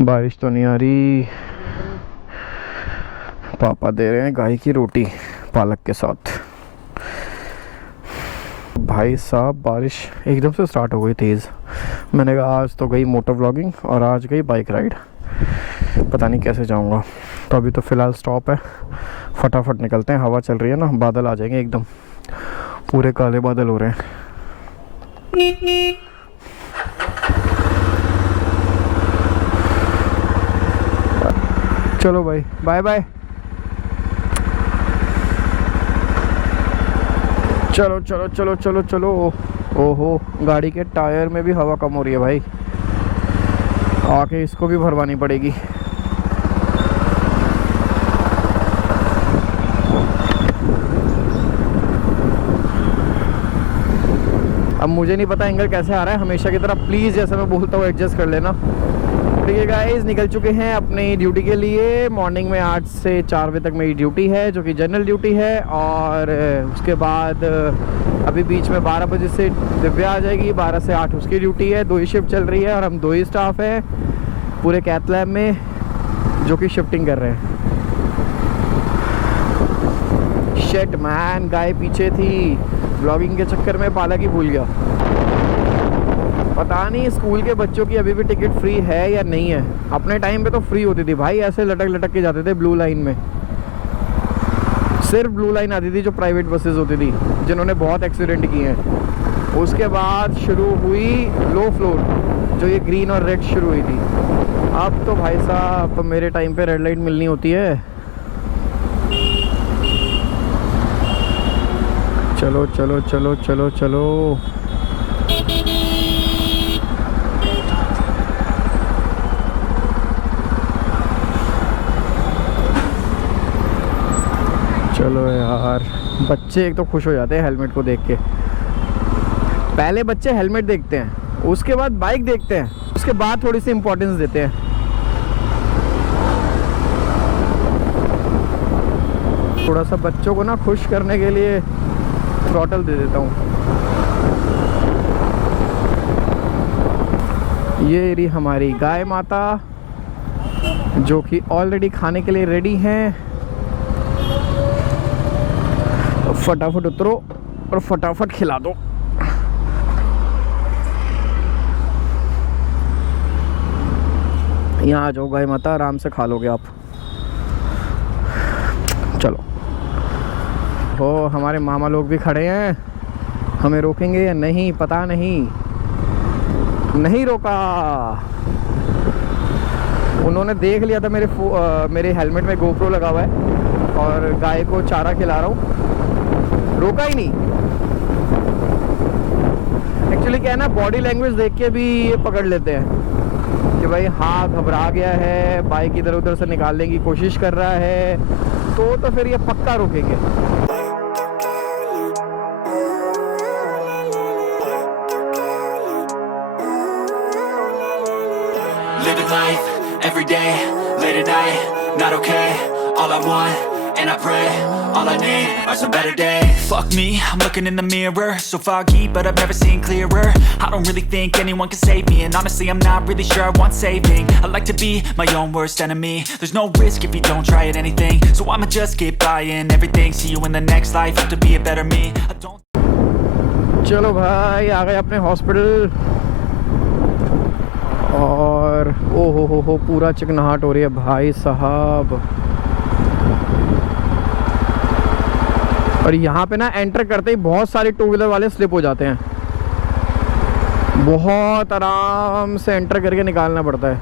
बारिश तो नहीं आ रही। पापा दे रहे हैं गाय की रोटी पालक के साथ। भाई साहब बारिश एकदम से स्टार्ट हो गई तेज़। मैंने कहा आज तो गई मोटर व्लॉगिंग और आज गई बाइक राइड, पता नहीं कैसे जाऊंगा। तो अभी तो फ़िलहाल स्टॉप है, फटाफट निकलते हैं। हवा चल रही है ना, बादल आ जाएंगे एकदम, पूरे काले बादल हो रहे हैं। चलो भाई, बाय बाय। चलो चलो चलो चलो चलो। ओहो, गाड़ी के टायर में भी हवा कम हो रही है भाई, आके इसको भी भरवानी पड़ेगी। अब मुझे नहीं पता एंगल कैसे आ रहा है, हमेशा की तरह प्लीज़ जैसे मैं बोलता हूँ एडजस्ट कर लेना। ठीक है गाइस, निकल चुके हैं अपनी ड्यूटी के लिए। मॉर्निंग में 8 से 4 बजे तक मेरी ड्यूटी है, जो कि जनरल ड्यूटी है। और उसके बाद अभी बीच में 12 बजे से दिव्या आ जाएगी, 12 से 8 उसकी ड्यूटी है। 2 ही शिफ्ट चल रही है और हम 2 ही स्टाफ हैं पूरे कैथ लैब में जो कि शिफ्टिंग कर रहे हैं। शिट मैन, गाय पीछे थी, ब्लॉगिंग के चक्कर में पालक ही भूल गया। पता नहीं स्कूल के बच्चों की अभी भी टिकट फ्री है या नहीं है। अपने टाइम पे तो फ्री होती थी भाई, ऐसे लटक लटक के जाते थे ब्लू लाइन में। सिर्फ ब्लू लाइन आती थी जो प्राइवेट बसेस होती थी, जिन्होंने बहुत एक्सीडेंट किए हैं। उसके बाद शुरू हुई लो फ्लोर, जो ये ग्रीन और रेड शुरू हुई थी। अब तो भाई साहब मेरे टाइम पे रेड लाइट मिलनी होती है। चलो चलो चलो चलो चलो। चलो यार, बच्चे एक तो खुश हो जाते हैं हेलमेट को देख के। पहले बच्चे हेलमेट देखते हैं, उसके बाद बाइक देखते हैं, उसके बाद थोड़ी सी इम्पोर्टेंस देते हैं। थोड़ा सा बच्चों को ना खुश करने के लिए थ्रॉटल दे देता हूँ। ये रही हमारी गाय माता, जो कि ऑलरेडी खाने के लिए रेडी हैं। फटाफट उतरो और फटाफट खिला दो। यहाँ आ जाओ गाय माता, आराम से खा लोगे आप। चलो। हो, हमारे मामा लोग भी खड़े हैं, हमें रोकेंगे या नहीं पता नहीं। नहीं रोका, उन्होंने देख लिया था मेरे हेलमेट में गोप्रो लगा हुआ है और गाय को चारा खिला रहा हूँ, रोका ही नहीं। एक्चुअली क्या है ना, बॉडी लैंग्वेज देख के भी ये पकड़ लेते हैं कि भाई हाँ घबरा गया है, बाइक इधर उधर से निकालने की कोशिश कर रहा है, तो फिर ये पक्का रोकेंगे। Living life, every day, late at night, not okay. All I want, and I pray, all I need are some better days. Fuck me, I'm looking in the mirror, so foggy, but I've never seen clearer. I don't really think anyone can save me, and honestly I'm not really sure I want saving. I like to be my own worst enemy. There's no risk if you don't try at anything, so I'ma just keep buying everything. See you in the next life, have to be a better me. I don't. चलो भाई, आ गए अपने hospital. और ओ हो पूरा चिकनाहट हो रही है भाई साहब। और यहाँ पे ना एंटर करते ही बहुत सारे टू व्हीलर वाले स्लिप हो जाते हैं, बहुत आराम से एंटर करके निकालना पड़ता है।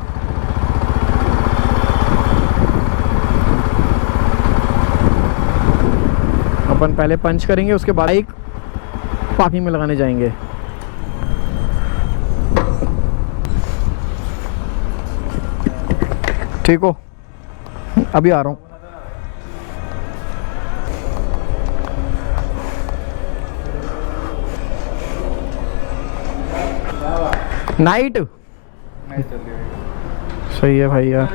अपन पहले पंच करेंगे, उसके बाद बाइक पार्किंग में लगाने जाएंगे। ठीक हो, अभी आ रहा हूँ। नाइट सही है भैया,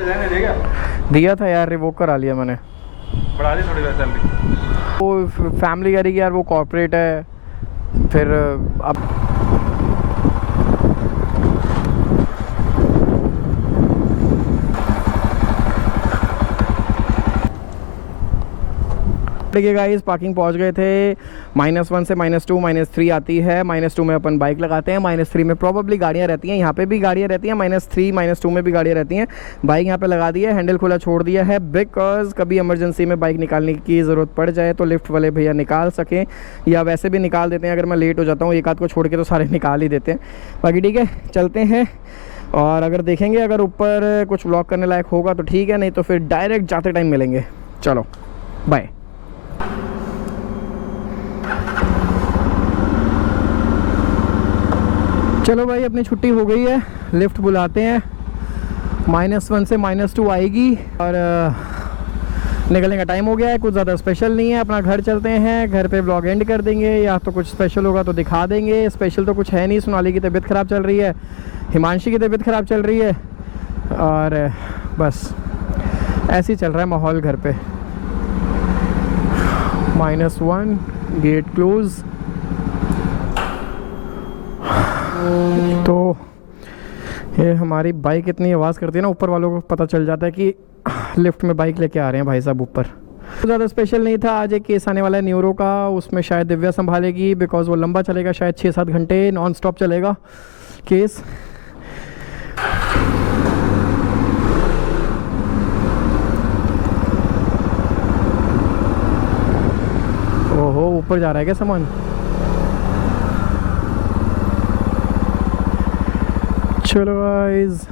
दिया था यार, रिवोक करा लिया मैंने। बढ़ा दी थोड़ी सैलरी। वो फैमिली कह रही कि यार वो कॉर्पोरेट है, फिर अब देखिए गाइस पार्किंग पहुंच गए थे। -1 से -2 -3 आती है। -2 में अपन बाइक लगाते हैं, -3 में प्रॉबली गाड़ियाँ रहती हैं, यहाँ पे भी गाड़ियाँ रहती हैं, -3 -2 में भी गाड़ियाँ रहती हैं। बाइक यहाँ पे लगा दी है, हैंडल खुला छोड़ दिया है बिकॉज कभी इमरजेंसी में बाइक निकालने की ज़रूरत पड़ जाए तो लिफ्ट वाले भैया निकाल सकें, या वैसे भी निकाल देते हैं। अगर मैं लेट हो जाता हूँ एक आध को छोड़ के तो सारे निकाल ही देते हैं। बाकी ठीक है, चलते हैं और अगर देखेंगे अगर ऊपर कुछ व्लॉग करने लायक होगा तो ठीक है, नहीं तो फिर डायरेक्ट जाते टाइम मिलेंगे। चलो बाय। चलो भाई अपनी छुट्टी हो गई है, लिफ्ट बुलाते हैं। -1 से -2 आएगी और निकलने का टाइम हो गया है। कुछ ज़्यादा स्पेशल नहीं है, अपना घर चलते हैं, घर पे ब्लॉग एंड कर देंगे, या तो कुछ स्पेशल होगा तो दिखा देंगे। स्पेशल तो कुछ है नहीं, सोनाली की तबीयत ख़राब चल रही है, हिमांशी की तबीयत ख़राब चल रही है और बस ऐसे ही चल रहा है माहौल घर पे। -1 गेट क्लोज। तो ये हमारी बाइक इतनी आवाज़ करती है ना, ऊपर वालों को पता चल जाता है कि लिफ्ट में बाइक लेके आ रहे हैं भाई साहब ऊपर। तो ज़्यादा स्पेशल नहीं था। आज एक केस आने वाला है न्यूरो का, उसमें शायद दिव्या संभालेगी बिकॉज़ वो लंबा चलेगा, शायद 6-7 घंटे नॉन स्टॉप चलेगा केस। ओहो ऊपर जा रहा है क्या सामान? चलो गाइस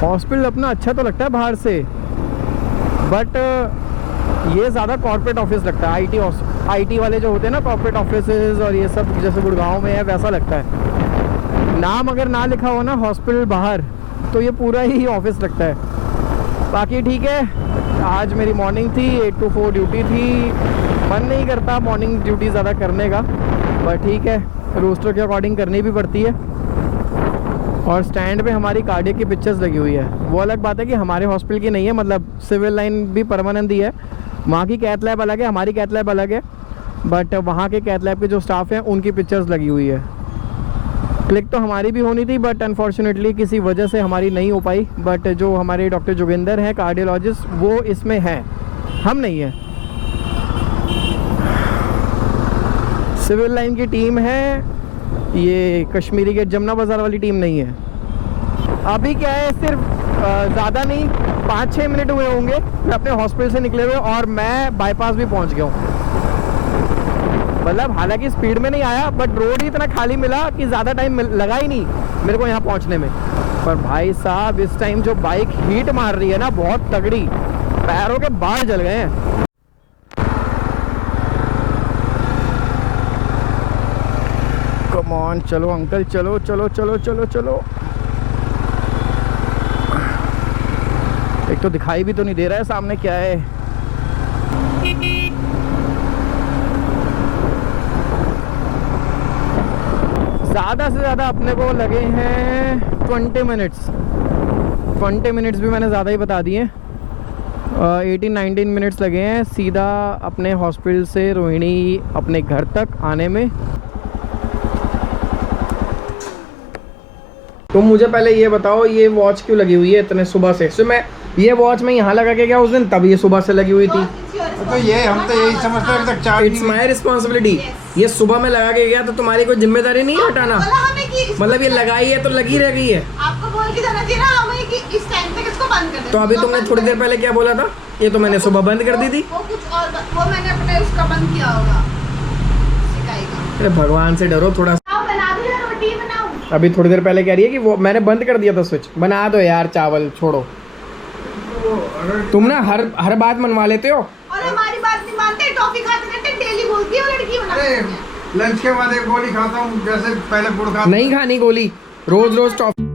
हॉस्पिटल अपना अच्छा तो लगता है बाहर से, बट ये ज़्यादा कॉर्पोरेट ऑफिस लगता है। आईटी वाले जो होते हैं ना कॉर्पोरेट ऑफिसेज और ये सब, जैसे गुड़गांव में है वैसा लगता है। नाम अगर ना लिखा हो ना हॉस्पिटल बाहर तो ये पूरा ही ऑफिस लगता है। बाकी ठीक है, आज मेरी मॉर्निंग थी, 8 to 4 ड्यूटी थी। मन नहीं करता मॉर्निंग ड्यूटी ज़्यादा करने का, पर ठीक है रोस्टर के अकॉर्डिंग करनी भी पड़ती है। और स्टैंड पे हमारी कार्डियक की पिक्चर्स लगी हुई है। वो अलग बात है कि हमारे हॉस्पिटल की नहीं है, मतलब सिविल लाइन भी परमानेंट ही है। वहाँ की कैथ लैब अलग है, हमारी कैथ लैब अलग है, बट वहाँ के कैथ लैब के जो स्टाफ हैं उनकी पिक्चर्स लगी हुई है। क्लिक तो हमारी भी होनी थी बट अनफॉर्चुनेटली किसी वजह से हमारी नहीं हो पाई। बट जो हमारे डॉक्टर जोगिंदर हैं कार्डियोलॉजिस्ट, वो इसमें हैं, हम नहीं हैं। सिविल लाइन की टीम है, ये कश्मीरी गेट जमुना बाज़ार वाली टीम नहीं है। अभी क्या है, सिर्फ ज़्यादा नहीं 5-6 मिनट हुए होंगे मैं अपने हॉस्पिटल से निकले हुए और मैं बाईपास भी पहुंच गया हूँ। मतलब हालांकि स्पीड में नहीं आया बट रोड ही इतना खाली मिला कि ज़्यादा टाइम लगा ही नहीं मेरे को यहाँ पहुँचने में। पर भाई साहब इस टाइम जो बाइक हीट मार रही है ना बहुत तगड़ी, पैरों के बाल जल गए हैं। कम ऑन, चलो अंकल, चलो चलो चलो चलो चलो। एक तो दिखाई भी तो नहीं दे रहा है सामने क्या है। ज़्यादा से ज़्यादा अपने को लगे हैं 20 मिनट्स। 20 मिनट्स भी मैंने ज़्यादा ही बता दिए। 18-19 मिनट्स लगे हैं सीधा अपने हॉस्पिटल से रोहिणी अपने घर तक आने में। तुम मुझे पहले ये बताओ, ये वॉच क्यों लगी हुई है इतने सुबह से? मैं ये वॉच मैं यहाँ लगा के गया उस दिन, तब ये सुबह से लगी हुई थी। तो ये हम तो यही समझते हैं अभी तक चार्ज। It's my responsibility. ये सुबह में लगा के गया तो तुम्हारी कोई जिम्मेदारी नहीं है हटाना। मतलब ये लगाई है तो लगी रह गई है। आपको बोल के जाना चाहिए ना हमें कि इस टाइम तक इसको बंद कर दे। तो अभी तुमने थोड़ी देर पहले क्या बोला था? ये तो मैंने सुबह बंद कर दी थी। वो कुछ और वो मैंने अपने उसका बंद किया होगा सिकाई का। भगवान से डरो थोड़ा। बना दो यार, रोटी बनाओ। अभी थोड़ी देर पहले कह रही है कि वो मैंने बंद कर दिया था स्विच। बना दो यार चावल, छोड़ो। तुम ना हर बात मनवा लेते हो और हमारी बात नहीं मानते, टॉफी खाते रहते, डेली बोलती है लड़की बना। अरे लंच के बाद एक गोली खाता हूँ, जैसे पहले गुड़ खाता। नहीं खानी गोली, रोज रोज टॉफी।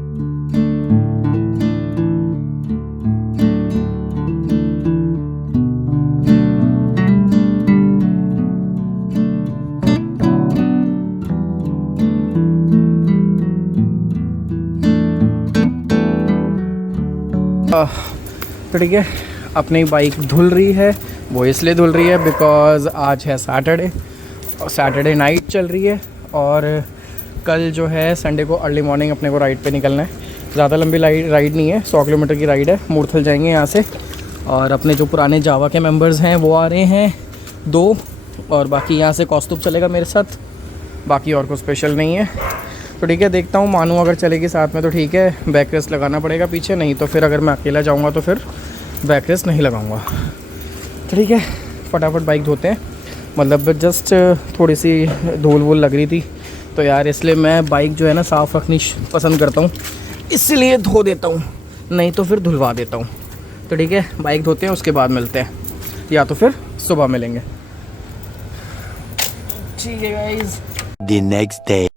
तो ठीक है, अपनी बाइक धुल रही है। वो इसलिए धुल रही है बिकॉज़ आज है सैटरडे सैटरडे नाइट चल रही है और कल जो है संडे को अर्ली मॉर्निंग अपने को राइड पे निकलना है। ज़्यादा लंबी राइड नहीं है, 100 किलोमीटर की राइड है। मूर्थल जाएंगे यहाँ से और अपने जो पुराने जावा के मेंबर्स हैं वो आ रहे हैं 2 और बाकी यहाँ से कौस्तुभ चलेगा मेरे साथ, बाकी और कुछ स्पेशल नहीं है। तो ठीक है, देखता हूँ मानू अगर चलेगी साथ में तो ठीक है, बैक रेस्ट लगाना पड़ेगा पीछे, नहीं तो फिर अगर मैं अकेला जाऊँगा तो फिर बैक रेस्ट नहीं लगाऊँगा। तो ठीक है, फटाफट बाइक धोते हैं, मतलब जस्ट थोड़ी सी धूल वूल लग रही थी तो यार इसलिए मैं बाइक जो है ना साफ़ रखनी पसंद करता हूँ, इसलिए धो देता हूँ, नहीं तो फिर धुलवा देता हूँ। तो ठीक है, बाइक धोते हैं उसके बाद मिलते हैं, या तो फिर सुबह मिलेंगे। ठीक है गाइस। The next day.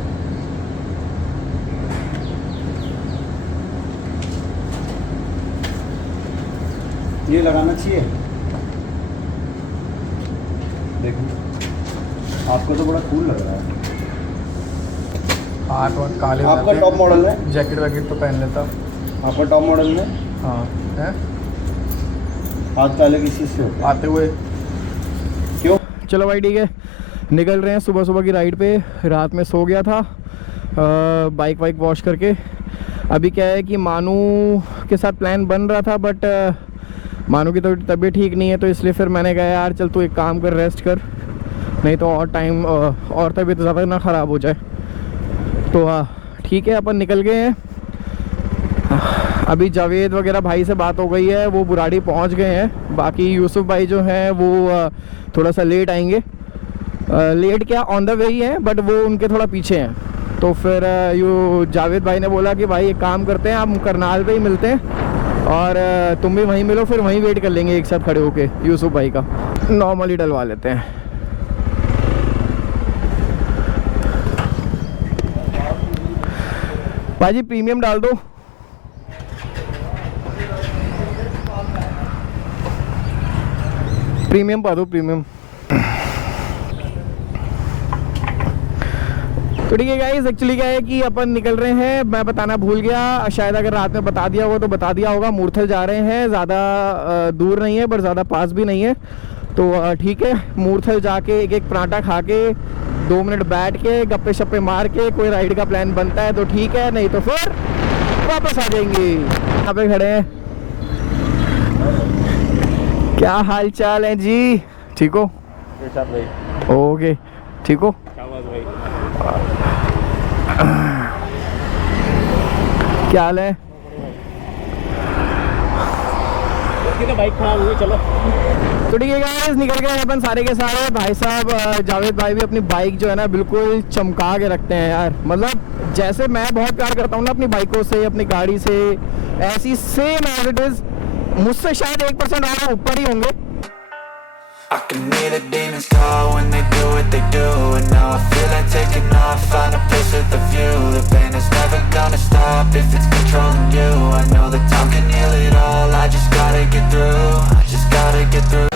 ये लगाना चाहिए। देखो आपको तो बड़ा कूल लग रहा है। हाथ वाथ काले हो आपका जाते हैं। टॉप मॉडल है? जैकेट वैकेट तो पहन लेता। आपका टॉप मॉडल में हाँ है, हाथ काले किसी से होता आते हुए। क्यों? चलो भाई ठीक है, निकल रहे हैं सुबह सुबह की राइड पे। रात में सो गया था बाइक वाइक वॉश करके। अभी क्या है कि मानू के साथ प्लान बन रहा था बट मानू की तो तबीयत ठीक नहीं है, तो इसलिए फिर मैंने कहा यार चल तू एक काम कर, रेस्ट कर, नहीं तो और टाइम और तबीयत ज़्यादा ना ख़राब हो जाए। तो ठीक है, अपन निकल गए हैं। अभी जावेद वगैरह भाई से बात हो गई है, वो बुराड़ी पहुंच गए हैं। बाकी यूसुफ भाई जो हैं वो थोड़ा सा लेट आएंगे। लेट क्या, ऑन द वे ही हैं, बट वो उनके थोड़ा पीछे हैं। तो फिर जावेद भाई ने बोला कि भाई एक काम करते हैं, हम करनाल पे ही मिलते हैं और तुम भी वहीं मिलो, फिर वहीं वेट कर लेंगे एक साथ खड़े होके। यूसुफ भाई का नॉर्मली डलवा लेते हैं। भाजी प्रीमियम डाल दो। प्रीमियम पा दो, प्रीमियम। तो ठीक है गाइस, एक्चुअली क्या है कि अपन निकल रहे हैं, मैं बताना भूल गया, शायद अगर रात में बता दिया होगा तो बता दिया होगा। मूर्थल जा रहे हैं, ज़्यादा दूर नहीं है पर ज़्यादा पास भी नहीं है। तो ठीक है, मूर्थल जाके एक एक पराठा खा के 2 मिनट बैठ के गप्पे शप्पे मार के कोई राइड का प्लान बनता है तो ठीक है, नहीं तो फिर वापस आ जाएंगे। यहाँ पे खड़े हैं। क्या हाल चाल है जी? ठीक हो? ओके, ठीक हो? क्या हाल है? बाइक खराब हुई, चलो। तो ठीक है गाइस, निकल गए अपन सारे के सारे। भाई साहब जावेद भाई भी अपनी बाइक जो है ना बिल्कुल चमका के रखते हैं यार। मतलब जैसे मैं बहुत प्यार करता हूँ ना अपनी बाइकों से, अपनी गाड़ी से, ऐसी सेम एज इट इज। मुझसे शायद 1% और ऊपर ही होंगे। I can hear the demons call when they do what they do. And now I feel like taking off, find a place with a view. The pain is never gonna stop if it's controlling you. I know that time can heal it all, I just gotta get through. I just gotta get through.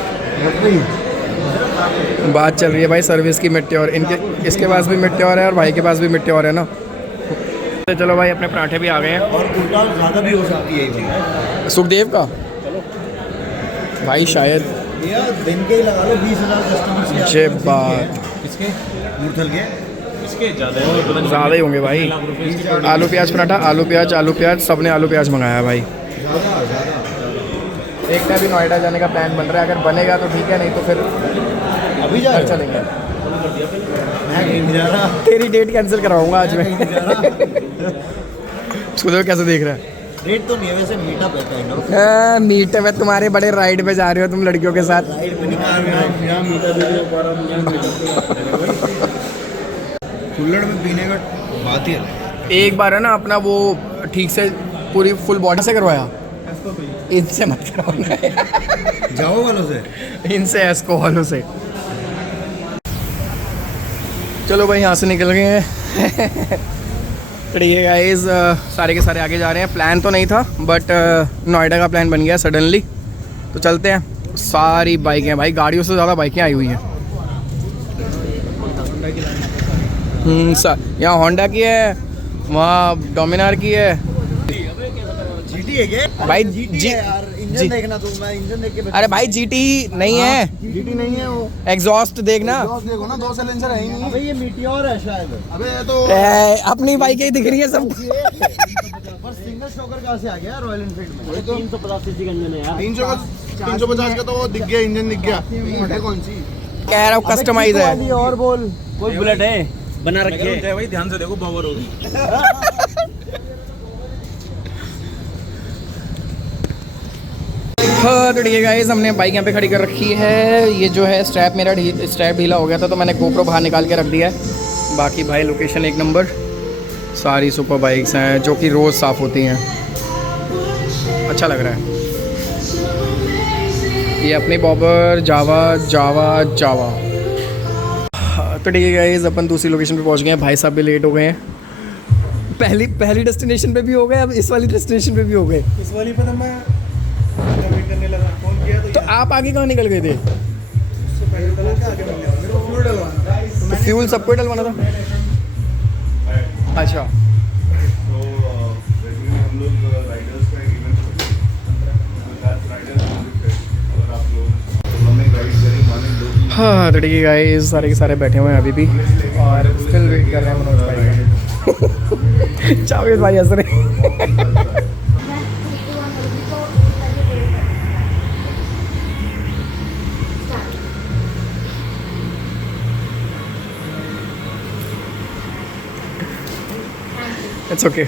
बात चल रही है भाई service की मिट्टी, और इनके इसके पास भी मिट्टी और है और भाई के पास भी मिट्टी और है ना। तो चलो भाई, अपने पराठे भी आ गए हैं। और कुर्ता ज़्यादा भी हो सकती है सुखदेव का भाई शायद ये दिन के ही लगा लो 20,000 कस्टमर्स जे बात। किसके? मूर्थल के ज़्यादा ही होंगे भाई। आलू प्याज पराठा, आलू प्याज, सब ने आलू प्याज मंगाया भाई। देखते हैं, अभी नोएडा जाने का प्लान बन रहा है, अगर बनेगा तो ठीक है, नहीं तो फिर अभी जा चलेंगे। मैं जा रहा। तेरी डेट कैंसिल करवाऊंगा आज मैं। सुधो कैसे देख रहा है? रेट तो नहीं है वैसे, मीटअप है काइंड ऑफ। मीटअप है, तुम्हारे बड़े राइड पे जा रहे हो तुम लड़कियों के साथ। राइड पे निकाल कुल्लड़ में पीने का बात ही है। एक बार है ना अपना वो ठीक से पूरी फुल बॉडी से करवाया, इनसे मत करवाना। जाओ वालों से, इनसे एस्को वालों से। चलो भाई, यहाँ से निकल गए हैं। ठीक है गाइस, सारे के सारे आगे जा रहे हैं। प्लान तो नहीं था बट नोएडा का प्लान बन गया सडनली, तो चलते हैं। सारी बाइकें भाई, गाड़ियों से ज़्यादा बाइकें आई हुई हैं। यहाँ होंडा की है, वहाँ डोमिनार की है जीटी है क्या भाई। जीटी है यार, इंजन देखना तू, मैं इंजन देख के अरे भाई जीटी नहीं है, जीटी नहीं है वो, एग्जॉस्ट देखना। एग्जॉस्ट देखो ना, 2 सिलेंडर है ही नहीं। अबे ये मीटियोर है शायद। अबे ये तो अपनी बाइक ही दिख रही है सब। पर सिंगल शॉकर कहाँ से आ गया रॉयल एनफील्ड में? 350 सीसी का इंजन है यार। 350 का तो वो दिख गया, इंजन दिख गया। है कौन सी? कह रहा हूँ कस्टमाइज है। और बोल, कोई बुलेट है बना रखे है भाई, ध्यान से देखो, पावर होगी। हाँ तो ठीक है गाइस, हमने बाइक यहाँ पे खड़ी कर रखी है। ये जो है स्ट्रैप मेरा स्ट्रैप ढीला हो गया था, तो मैंने गोप्रो बाहर निकाल के रख दिया है। बाकी भाई लोकेशन 1 नंबर, सारी सुपर बाइक्स हैं जो कि रोज़ साफ़ होती हैं। अच्छा लग रहा है। ये अपनी बॉबर जावा जावा जावा। हाँ, तो ठीक है गाइस, अपन दूसरी लोकेशन पे पहुंच गए हैं। भाई साहब भी लेट हो गए हैं। पहली डेस्टिनेशन पे भी हो गए, अब इस वाली डेस्टिनेशन पे भी हो गए। इस वाली पे तो मैं वेट करने लगा, फोन किया तो आप आगे कहाँ निकल गए थे? तो पहले तो आगे मिल गया, मेरे को फ्यूल डलवाना था। तो फ्यूल सबको डलवाना था। अच्छा, हाँ तो ठीक है गाइस, सारे के सारे बैठे हुए हैं अभी भी और स्टिल वेट कर रहे हैं मनोज भाई का। चावेज भाई हंस रहे। It's okay.